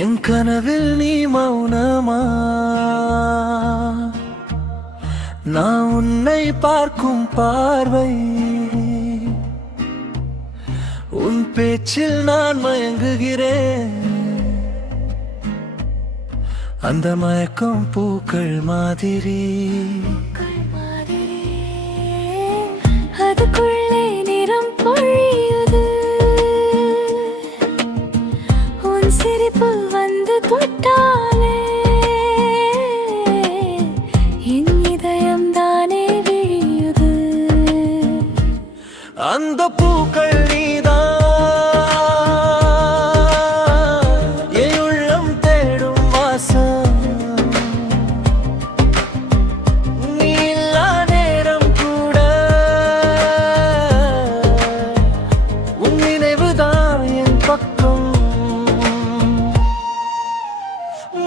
என் கனவில் நீ மௌனமா? நான் உன்னை பார்க்கும் பார்வை, உன் பேச்சில் நான் மயங்குகிறேன். அந்த மயக்கம் பூக்கள் மாதிரி, அதுக்குள்ளே நிறம் பொழியுது. உன் சிரிப்பு வந்து தொட்டாலே என் இதயம் தானே விழியுது. அந்த பூக்கள் நீதான், என் உள்ளம் தேடும் வாசம். நீ இல்லா நேரம் கூட உன் நினைவுதான் என் பக்கம்.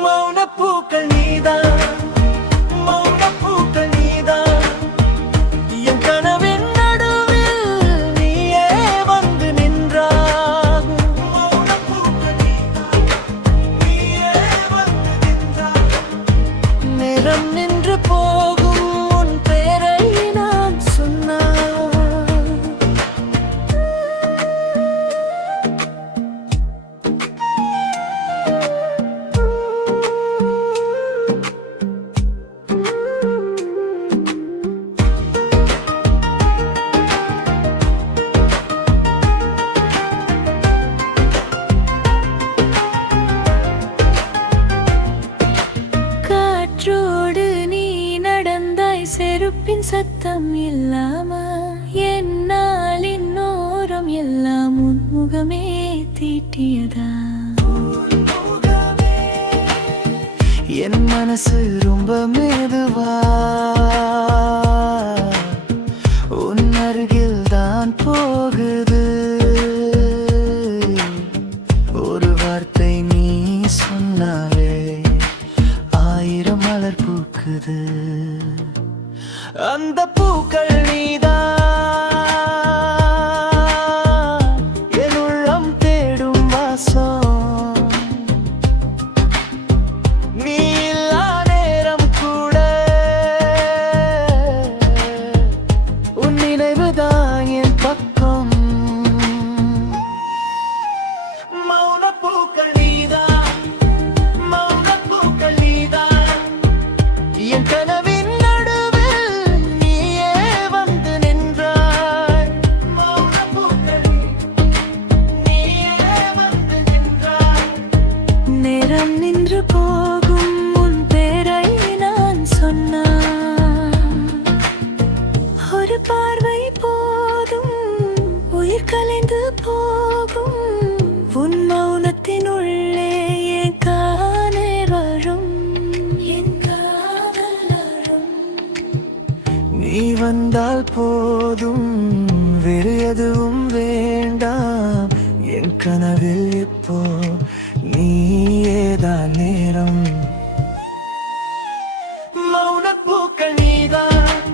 மௌன பூக்கள் நீதான், மௌன பூக்கள் நீதான். என் கனவின் நடுவில் நீயே வந்து நின்றாகும். மௌன பூக்கள் நீதான், நீயே வந்து நின்றாகும். நேரம் நின்று போகும் உன் பேரை நான் சொன்னான். காற்றோடு நீ நடந்தாய், செருப்பின் சத்தம் இல்லாம. என்னால் இன்னோரம் எல்லாம் உன் முகமே தீட்டியதா? என் மனசு ரொம்ப மெதுவா உன் அருகில் தான் போகுது. ஒரு வார்த்தை நீ சொன்னாலே 1000 மலர் பூக்குது. அந்த பூக்கள் நீதான், என் உள்ளம் தேடும் வாசம். நீ இல்லா நேரம் கூட உன் நினைவுதான் என் பக்கம். மௌன பூக்கள் நீதான், மௌன பூக்கள் நீதான். என் கனவின் நடுவில் நீயே வந்து நின்றாய். மௌன பூக்கள் நீயே வந்து நின்றாய். நேரம் நின்று போகும் உன் பேரை நான் சொன்னான். ஒரு பார்வை போதும் உயிர் கலைந்து போகும். உன் மௌனத்தின் உள்ளே என் காணேர் வரும், என் காதல் வரும். நீ வந்தால் போதும், வேறு எதுவும் வேண்டாம். என் கனவில் இப்போ நீயேதான் நேரம். மௌன பூக்கள் நீதான்,